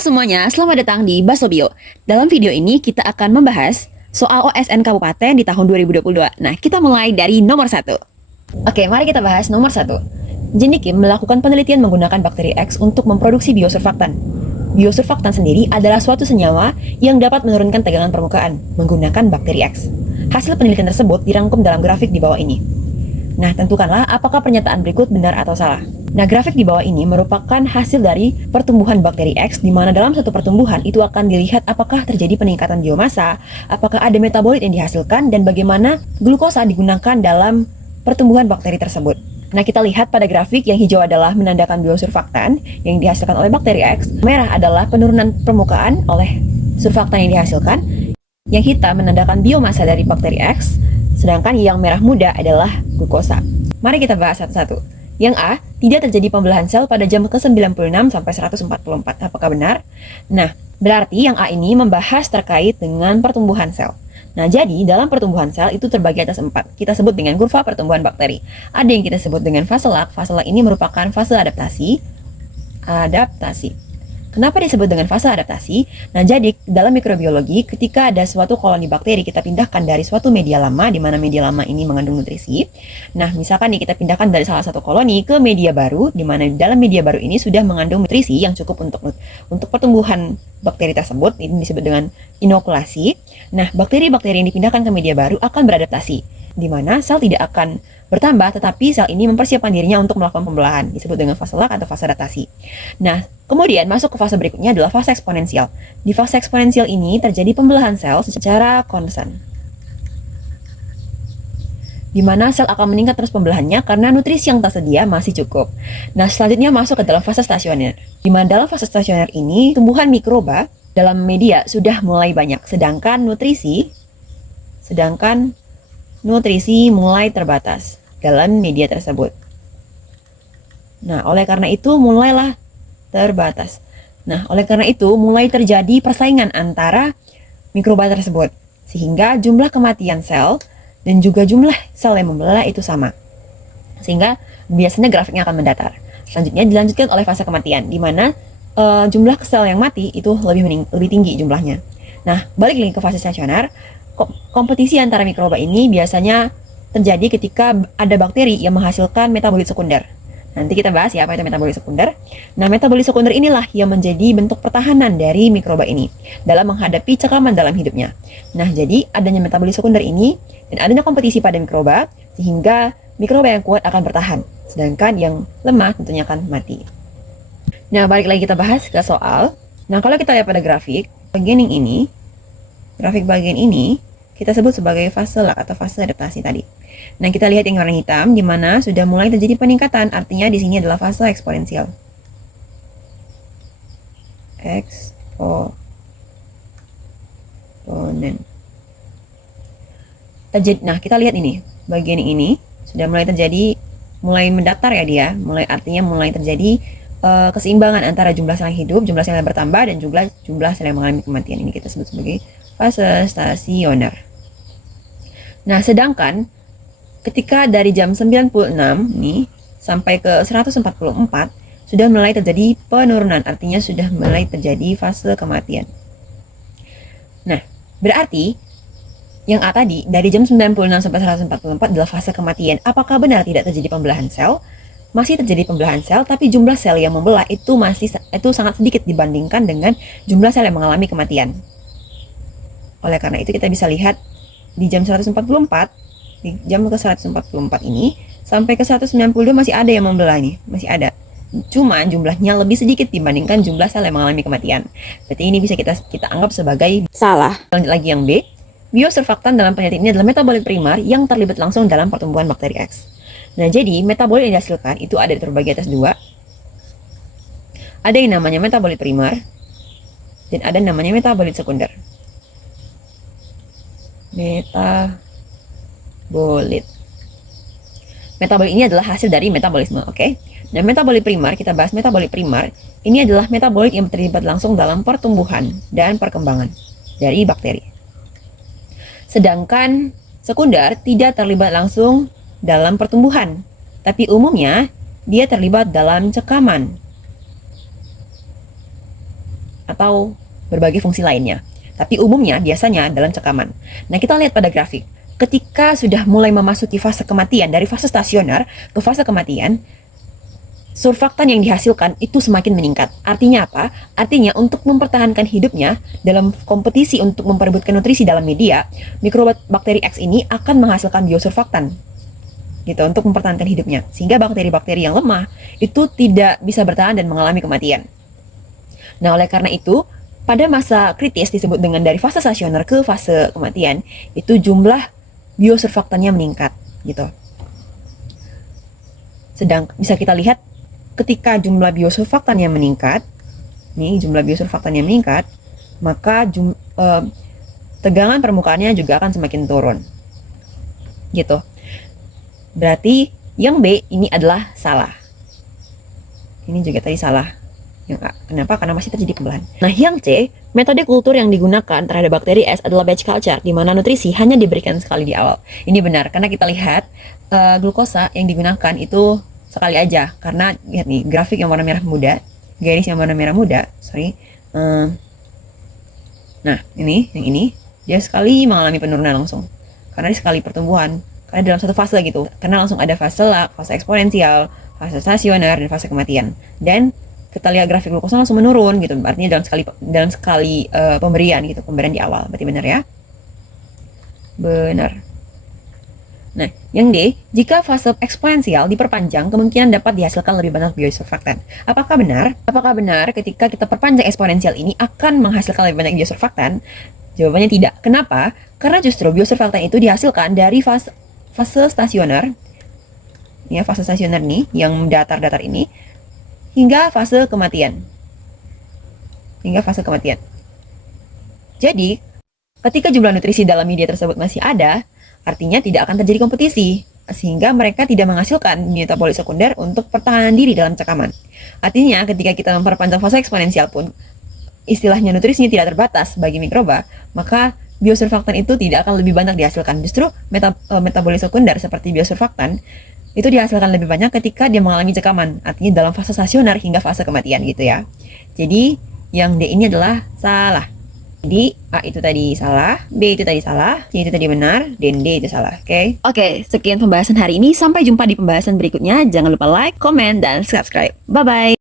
Halo semuanya, selamat datang di Basobio. Dalam video ini kita akan membahas soal OSN Kabupaten di tahun 2022. Nah, kita mulai dari nomor 1. Oke, mari kita bahas nomor 1. Jenikim melakukan penelitian menggunakan bakteri X untuk memproduksi biosurfaktan. Biosurfaktan sendiri adalah suatu senyawa yang dapat menurunkan tegangan permukaan menggunakan bakteri X. Hasil penelitian tersebut dirangkum dalam grafik di bawah ini. Nah, tentukanlah apakah pernyataan berikut benar atau salah. Nah, grafik di bawah ini merupakan hasil dari pertumbuhan bakteri X, di mana dalam satu pertumbuhan itu akan dilihat apakah terjadi peningkatan biomasa, apakah ada metabolit yang dihasilkan, dan bagaimana glukosa digunakan dalam pertumbuhan bakteri tersebut. Nah, kita lihat pada grafik yang hijau adalah menandakan biosurfaktan yang dihasilkan oleh bakteri X, merah adalah penurunan permukaan oleh surfaktan yang dihasilkan, yang hitam menandakan biomasa dari bakteri X, sedangkan yang merah muda adalah glukosa. Mari kita bahas satu-satu. Yang A, tidak terjadi pembelahan sel pada jam ke-96 sampai 144. Apakah benar? Nah, berarti yang A ini membahas terkait dengan pertumbuhan sel. Nah, jadi dalam pertumbuhan sel itu terbagi atas 4. Kita sebut dengan kurva pertumbuhan bakteri. Ada yang kita sebut dengan fase lag. Fase lag ini merupakan fase adaptasi. Kenapa disebut dengan fase adaptasi? Nah, jadi dalam mikrobiologi, ketika ada suatu koloni bakteri kita pindahkan dari suatu media lama, di mana media lama ini mengandung nutrisi. Nah, misalkan nih kita pindahkan dari salah satu koloni ke media baru, di mana dalam media baru ini sudah mengandung nutrisi yang cukup untuk pertumbuhan bakteri tersebut. Ini disebut dengan inokulasi. Nah, bakteri-bakteri yang dipindahkan ke media baru akan beradaptasi, di mana sel tidak akan bertambah, tetapi sel ini mempersiapkan dirinya untuk melakukan pembelahan, disebut dengan fase lag atau fase adaptasi. Nah, kemudian masuk ke fase berikutnya adalah fase eksponensial. Di fase eksponensial ini terjadi pembelahan sel secara konstan, di mana sel akan meningkat terus pembelahannya karena nutrisi yang tersedia masih cukup. Nah, selanjutnya masuk ke dalam fase stasioner, di mana dalam fase stasioner ini tumbuhan mikroba dalam media sudah mulai banyak, sedangkan nutrisi mulai terbatas dalam media tersebut. Nah, oleh karena itu mulailah terbatas. Nah, oleh karena itu mulai terjadi persaingan antara mikroba tersebut, sehingga jumlah kematian sel dan juga jumlah sel yang membelah itu sama. Sehingga biasanya grafiknya akan mendatar. Selanjutnya dilanjutkan oleh fase kematian, di mana jumlah sel yang mati itu lebih tinggi jumlahnya. Nah, balik lagi ke fase stasioner, kompetisi antara mikroba ini biasanya terjadi ketika ada bakteri yang menghasilkan metabolit sekunder. Nanti kita bahas ya apa itu metabolit sekunder. Nah, metabolit sekunder inilah yang menjadi bentuk pertahanan dari mikroba ini dalam menghadapi cekaman dalam hidupnya. Nah, jadi adanya metabolit sekunder ini dan adanya kompetisi pada mikroba, sehingga mikroba yang kuat akan bertahan, sedangkan yang lemah tentunya akan mati. Nah, balik lagi kita bahas ke soal. Nah, kalau kita lihat pada grafik bagian ini, kita sebut sebagai fase lag atau fase adaptasi tadi. Nah, kita lihat yang warna hitam, di mana sudah mulai terjadi peningkatan, artinya di sini adalah fase eksponensial. Nah, kita lihat ini, bagian ini sudah mulai terjadi, mulai mendatar ya dia, mulai terjadi keseimbangan antara jumlah sel yang hidup, jumlah sel yang bertambah, dan jumlah sel yang mengalami kematian. Ini kita sebut sebagai fase stasioner. Nah, sedangkan ketika dari jam 96 nih sampai ke 144 sudah mulai terjadi penurunan, artinya sudah mulai terjadi fase kematian. Nah, berarti yang A tadi dari jam 96 sampai 144 adalah fase kematian. Apakah benar tidak terjadi pembelahan sel? Masih terjadi pembelahan sel, tapi jumlah sel yang membelah itu sangat sedikit dibandingkan dengan jumlah sel yang mengalami kematian. Oleh karena itu kita bisa lihat di jam 144, di jam ke 144 ini sampai ke 192 masih ada yang membelah nih, masih ada. Cuma jumlahnya lebih sedikit dibandingkan jumlah sel yang mengalami kematian. Berarti ini bisa kita anggap sebagai salah. Lanjut lagi yang B. Biosurfaktan dalam penelitian ini adalah metabolit primer yang terlibat langsung dalam pertumbuhan bakteri X. Nah, jadi metabolit yang dihasilkan itu ada terbagi atas dua. Ada yang namanya metabolit primer dan ada yang namanya metabolit sekunder. Metabolit ini adalah hasil dari metabolisme, oke? Nah, metabolit primer, kita bahas metabolit primer, ini adalah metabolit yang terlibat langsung dalam pertumbuhan dan perkembangan dari bakteri. Sedangkan sekunder tidak terlibat langsung dalam pertumbuhan, tapi umumnya dia terlibat dalam cekaman atau berbagai fungsi lainnya. Tapi umumnya biasanya dalam cekaman. Nah, kita lihat pada grafik. Ketika sudah mulai memasuki fase kematian, dari fase stasioner ke fase kematian, surfaktan yang dihasilkan itu semakin meningkat. Artinya apa? Artinya untuk mempertahankan hidupnya dalam kompetisi untuk memperebutkan nutrisi dalam media, mikrobakteri X ini akan menghasilkan biosurfaktan gitu untuk mempertahankan hidupnya. Sehingga bakteri-bakteri yang lemah itu tidak bisa bertahan dan mengalami kematian. Nah, oleh karena itu, pada masa kritis disebut dengan dari fase stasioner ke fase kematian, itu jumlah biosurfaktannya meningkat gitu. Sedang bisa kita lihat ketika jumlah biosurfaktannya meningkat, maka tegangan permukaannya juga akan semakin turun. Gitu. Berarti yang B ini adalah salah. Ini juga tadi salah. Yang A. Kenapa? Karena masih terjadi pembelahan. Nah, yang C, metode kultur yang digunakan terhadap bakteri S adalah batch culture, di mana nutrisi hanya diberikan sekali di awal. Ini benar, karena kita lihat glukosa yang digunakan itu sekali aja. Karena lihat nih, grafik yang warna merah muda, garis yang warna merah muda, nah, yang ini, dia sekali mengalami penurunan langsung. Karena dia sekali pertumbuhan, karena dalam satu fase gitu. Karena langsung ada fase lag, fase eksponensial, fase stasioner, dan fase kematian. Dan kita lihat grafik glukosa langsung menurun gitu, artinya dalam sekali pemberian di awal. Berarti benar ya? Benar. Nah, yang D, jika fase eksponensial diperpanjang, kemungkinan dapat dihasilkan lebih banyak biosurfaktan. Apakah benar? Apakah benar ketika kita perpanjang eksponensial ini akan menghasilkan lebih banyak biosurfaktan? Jawabannya tidak. Kenapa? Karena justru biosurfaktan itu dihasilkan dari fase stasioner, ya, fase stasioner nih, yang datar-datar ini, hingga fase kematian. Jadi, ketika jumlah nutrisi dalam media tersebut masih ada, artinya tidak akan terjadi kompetisi, sehingga mereka tidak menghasilkan metabolit sekunder untuk pertahanan diri dalam cekaman. Artinya, ketika kita memperpanjang fase eksponensial pun, istilahnya nutrisinya tidak terbatas bagi mikroba, maka biosurfaktan itu tidak akan lebih banyak dihasilkan. Justru metabolit sekunder seperti biosurfaktan itu dihasilkan lebih banyak ketika dia mengalami cekaman, artinya dalam fase stasioner hingga fase kematian gitu ya. Jadi yang D ini adalah salah. Jadi A itu tadi salah, B itu tadi salah, C itu tadi benar, dan D itu salah. Oke, sekian pembahasan hari ini. Sampai jumpa di pembahasan berikutnya. Jangan lupa like, comment, dan subscribe. Bye bye.